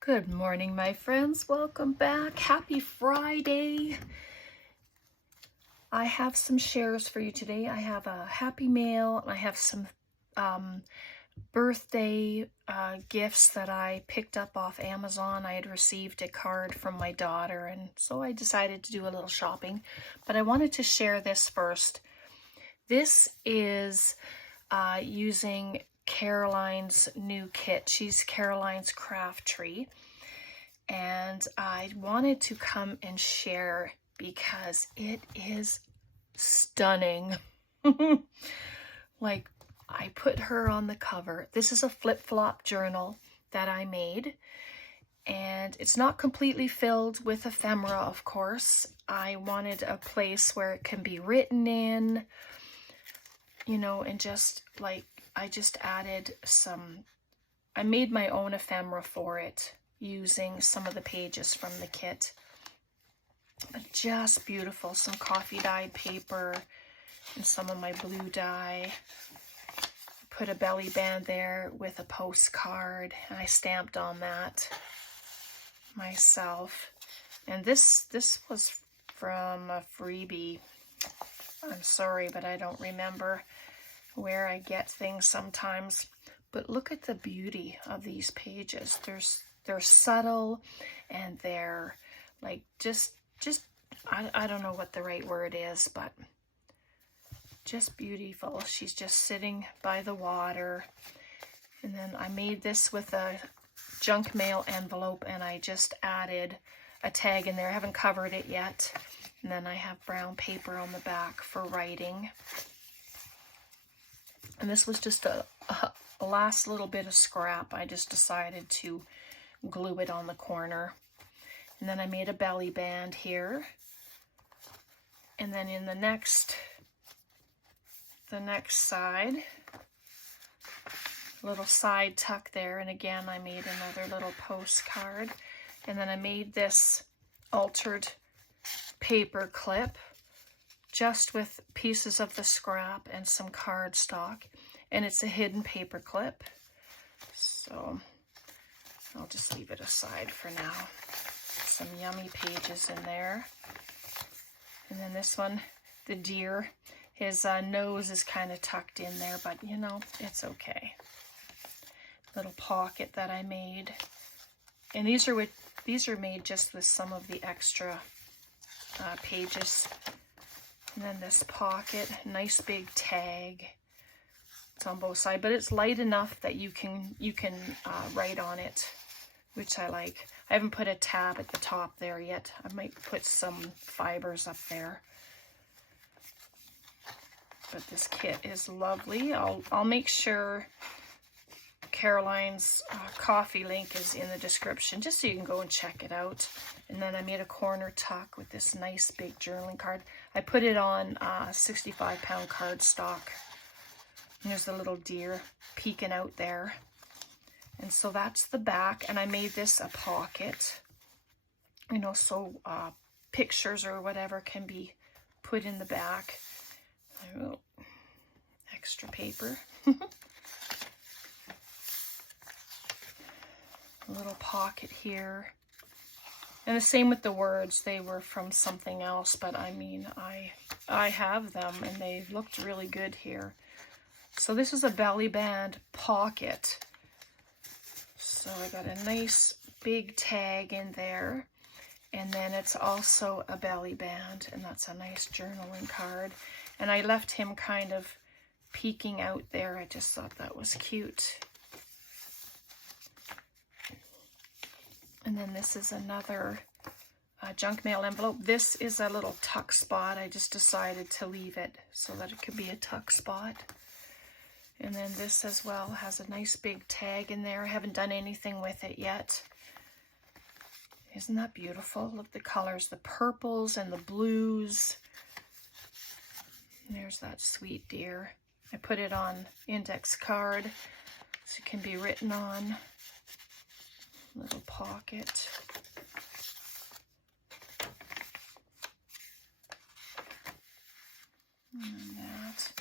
Good morning, my friends. Welcome back. Happy Friday. I have some shares for you today. I have a happy mail. I have some birthday gifts that I picked up off Amazon. I had received a card from my daughter, and so I decided to do a little shopping. But I wanted to share this first. This is using Caroline's new kit. She's Caroline's Craft Tree. And I wanted to come and share because it is stunning. Like, I put her on the cover. This is a flip-flop journal that I made. And it's not completely filled with ephemera, of course. I wanted a place where it can be written in, you know, and just like, I just added some, I made my own ephemera for it using some of the pages from the kit. But just beautiful. Some coffee dyed paper and some of my blue dye. Put a belly band there with a postcard. I stamped on that myself. And this was from a freebie. I'm sorry, but I don't remember where I get things sometimes. But look at the beauty of these pages. They're subtle, and they're like just I don't know what the right word is, but just beautiful. She's just sitting by the water. And then I made this with a junk mail envelope, and I just added a tag in there. I haven't covered it yet. And then I have brown paper on the back for writing. And this was just a last little bit of scrap. I just decided to glue it on the corner. And then I made a belly band here. And then in the next side, little side tuck there. And again, I made another little postcard. And then I made this altered paper clip just with pieces of the scrap and some cardstock. And it's a hidden paper clip. So I'll just leave it aside for now. Some yummy pages in there. And then this one, the deer, his nose is kind of tucked in there, but you know, it's okay. Little pocket that I made. And these are made just with some of the extra pages. And then this pocket, nice big tag. It's on both sides, but it's light enough that you can write on it, which I like. I haven't put a tab at the top there yet. I might put some fibers up there. But this kit is lovely. I'll make sure Caroline's coffee link is in the description, just so you can go and check it out. And then I made a corner tuck with this nice big journaling card. I put it on 65-pound cardstock. And there's a little deer peeking out there. And so that's the back. And I made this a pocket, you know, so pictures or whatever can be put in the back. Oh, extra paper. A little pocket here. And the same with the words. They were from something else, but I mean, I have them and they looked really good here. So this is a belly band pocket. So I got a nice big tag in there. And then it's also a belly band, and that's a nice journaling card. And I left him kind of peeking out there. I just thought that was cute. And then this is another junk mail envelope. This is a little tuck spot. I just decided to leave it so that it could be a tuck spot. And then this as well has a nice big tag in there. I haven't done anything with it yet. Isn't that beautiful? Look at the colors, the purples and the blues. And there's that sweet deer. I put it on index card so it can be written on. Little pocket. And that.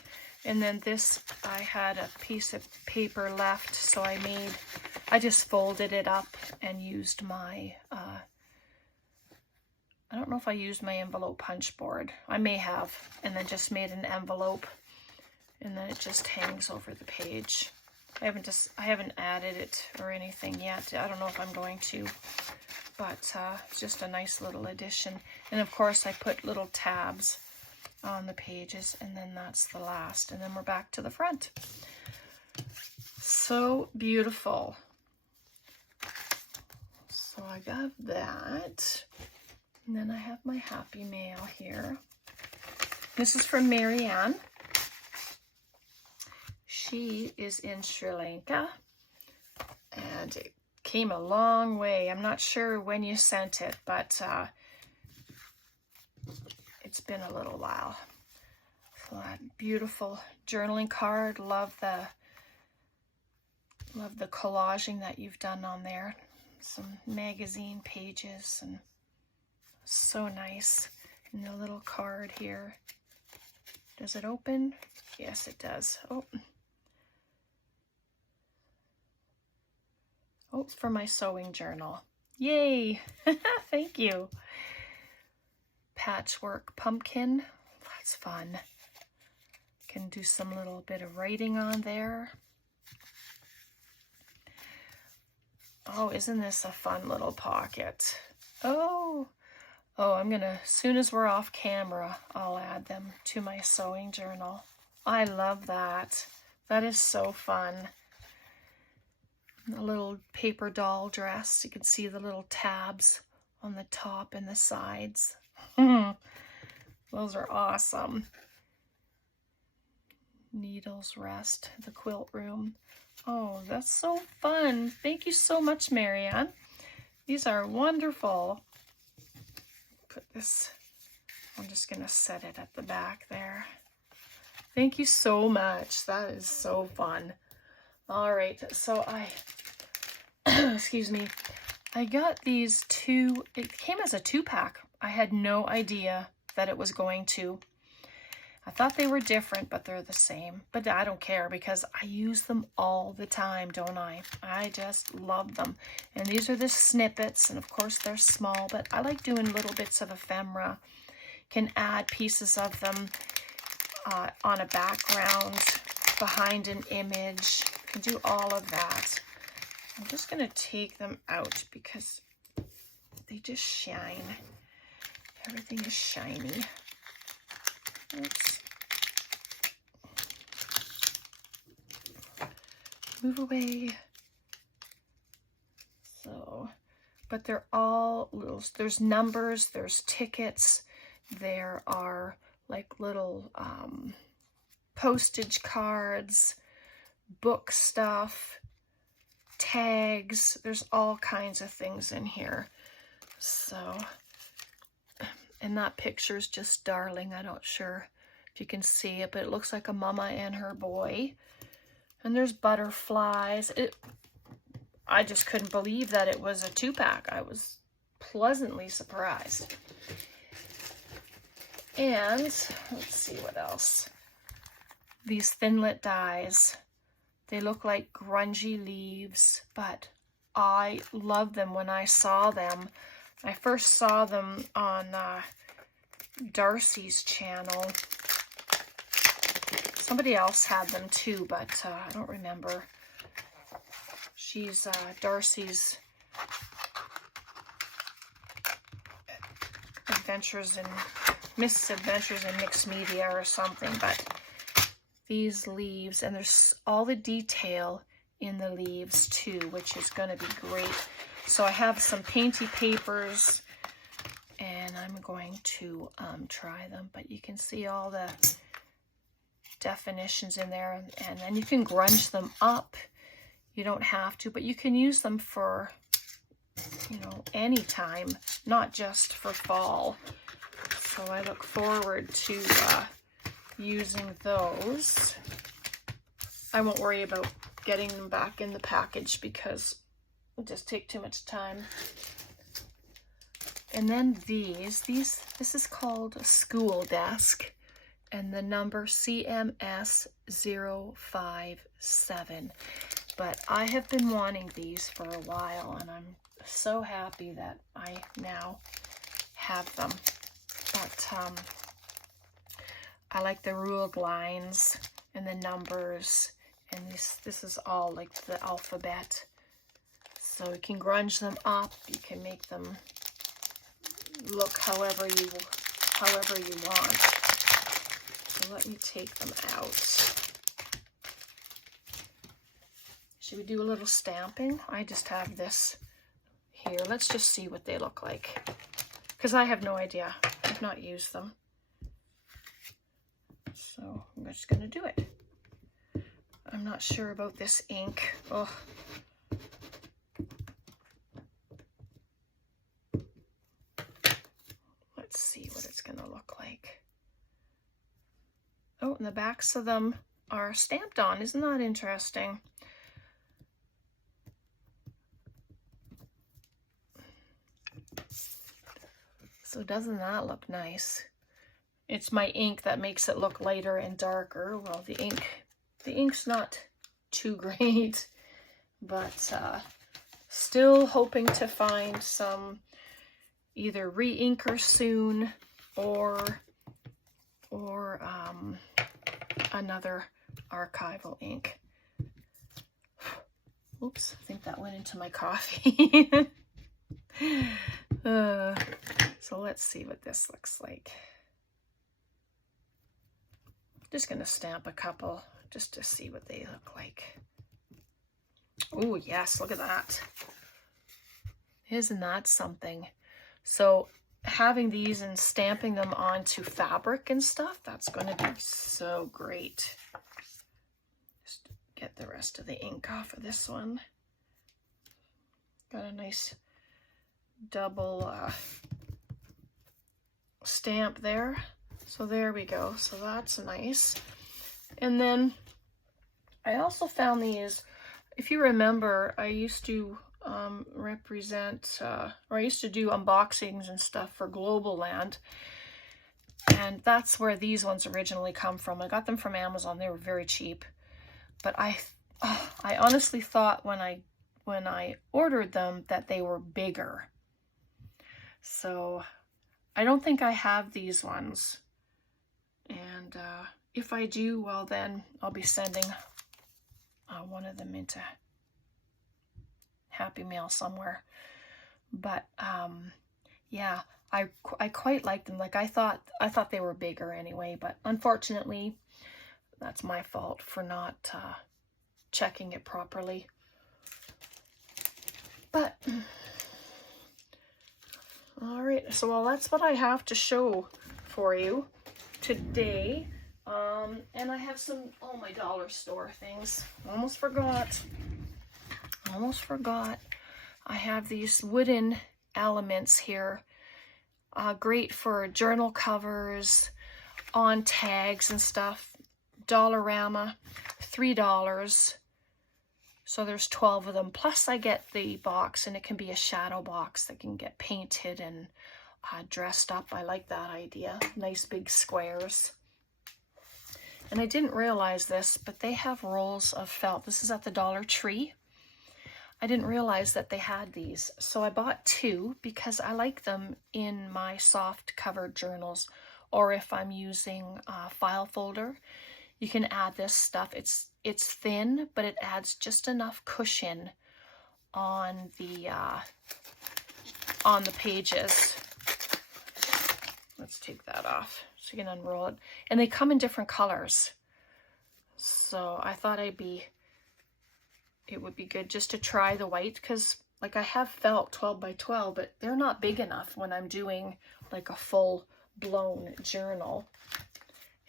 And then this, I had a piece of paper left, so I just folded it up and used my, I don't know if I used my envelope punch board. I may have, and then just made an envelope, and then it just hangs over the page. I haven't added it or anything yet. I don't know if I'm going to, but it's just a nice little addition. And of course I put little tabs on the pages, and then that's the last, and then we're back to the front. So beautiful. So I got that, and then I have my happy mail here. This is from Marianne. She is in Sri Lanka, and it came a long way. I'm not sure when you sent it, but it's been a little while. So that beautiful journaling card. Love the collaging that you've done on there. Some magazine pages, and so nice. And the little card here. Does it open? Yes, it does. Oh, it's for my sewing journal. Yay! Thank you. Patchwork pumpkin. That's fun. Can do some little bit of writing on there. Oh, isn't this a fun little pocket? Oh, I'm gonna, as soon as we're off camera, I'll add them to my sewing journal. I love that. That is so fun. A little paper doll dress. You can see the little tabs on the top and the sides. Those are awesome. Needles rest, the quilt room. Oh, that's so fun. Thank you so much, Marianne. These are wonderful. Put this, I'm just going to set it at the back there. Thank you so much. That is so fun. All right, so excuse me, I got these two, it came as a 2-pack. I had no idea that it was going to. I thought they were different, but they're the same. But I don't care because I use them all the time, don't I? I just love them. And these are the snippets, and of course they're small, but I like doing little bits of ephemera. Can add pieces of them on a background, behind an image. Can do all of that. I'm just going to take them out because they just shine. Everything is shiny. Oops. Move away. So, but they're all little, there's numbers, there's tickets, there are like little postage cards, book stuff, tags. There's all kinds of things in here. So, and that picture's just darling. I'm not sure if you can see it, but it looks like a mama and her boy. And there's butterflies. I just couldn't believe that it was a 2-pack. I was pleasantly surprised. And let's see what else. These Thinlit dies. They look like grungy leaves, but I love them when I saw them. I first saw them on Darcy's channel. Somebody else had them too, but I don't remember. She's Darcy's Misadventures in Mixed Media or something, but these leaves, and there's all the detail in the leaves too, which is going to be great. So I have some painty papers, and I'm going to try them, but you can see all the definitions in there, and then you can grunge them up. You don't have to, but you can use them for, you know, any time, not just for fall. So I look forward to using those. I won't worry about getting them back in the package because it'll just take too much time. And then this is called a school desk, and the number CMS 057. But I have been wanting these for a while, and I'm so happy that I now have them. But I like the ruled lines and the numbers, and this is all like the alphabet. So you can grunge them up, you can make them look however you want. So let me take them out. Should we do a little stamping? I just have this here. Let's just see what they look like, because I have no idea. I've not used them. So I'm just going to do it. I'm not sure about this ink. Oh. Let's see what it's going to look like. Oh, and the backs of them are stamped on. Isn't that interesting? So doesn't that look nice? It's my ink that makes it look lighter and darker. Well, the ink's not too great, but still hoping to find some either re-inker soon or another archival ink. Oops, I think that went into my coffee. So let's see what this looks like. Just going to stamp a couple just to see what they look like. Oh, yes, look at that. Isn't that something? So having these and stamping them onto fabric and stuff, that's going to be so great. Just get the rest of the ink off of this one. Got a nice double stamp there. So there we go. So that's nice. And then I also found these, if you remember, I used to I used to do unboxings and stuff for Global Land. And that's where these ones originally come from. I got them from Amazon. They were very cheap. But I honestly thought when I ordered them that they were bigger. So I don't think I have these ones. And if I do, well then I'll be sending one of them into Happy Mail somewhere. But yeah, I quite like them. Like I thought they were bigger anyway, but unfortunately that's my fault for not checking it properly. But all right, so well, that's what I have to show for you today. And I have some, my dollar store things. Almost forgot. I have these wooden elements here. Great for journal covers, on tags and stuff. Dollarama, $3. So there's 12 of them. Plus I get the box, and it can be a shadow box that can get painted and dressed up. I like that idea. Nice big squares. And I didn't realize this, but they have rolls of felt. This is at the Dollar Tree. I didn't realize that they had these. So I bought 2 because I like them in my soft covered journals, or if I'm using a file folder. You can add this stuff. It's thin, but it adds just enough cushion on the pages. Let's take that off so you can unroll it. And they come in different colors. So I thought it would be good just to try the white, because like I have felt 12 by 12, but they're not big enough when I'm doing like a full blown journal.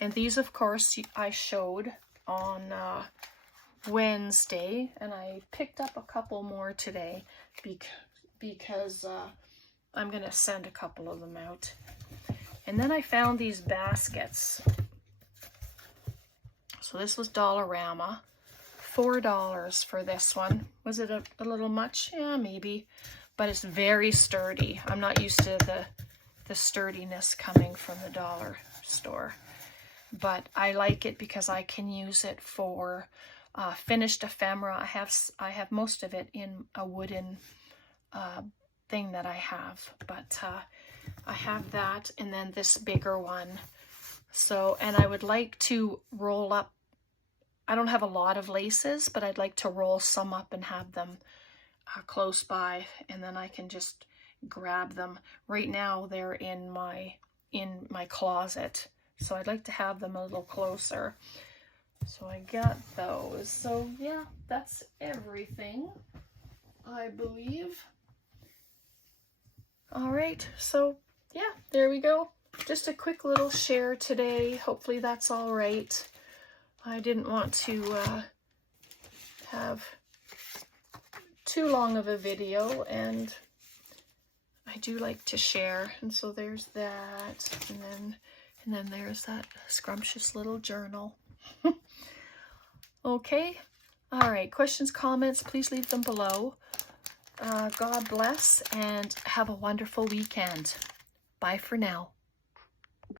And these, of course, I showed on Wednesday, and I picked up a couple more today because I'm going to send a couple of them out. And then I found these baskets. So this was Dollarama. $4 for this one. Was it a little much? Yeah, maybe. But it's very sturdy. I'm not used to the sturdiness coming from the dollar store. But I like it because I can use it for finished ephemera. I have most of it in a wooden thing that I have, but I have that, and then this bigger one. So, and I would like to roll up, I don't have a lot of laces, but I'd like to roll some up and have them close by, and then I can just grab them. Right now they're in my closet, so I'd like to have them a little closer. So I got those. So yeah, that's everything, I believe. All right, so yeah, there we go. Just a quick little share today. Hopefully that's all right. I didn't want to have too long of a video, and I do like to share. And so there's that, and then there's that scrumptious little journal. Okay, all right, questions, comments, please leave them below. God bless, and have a wonderful weekend. Bye for now.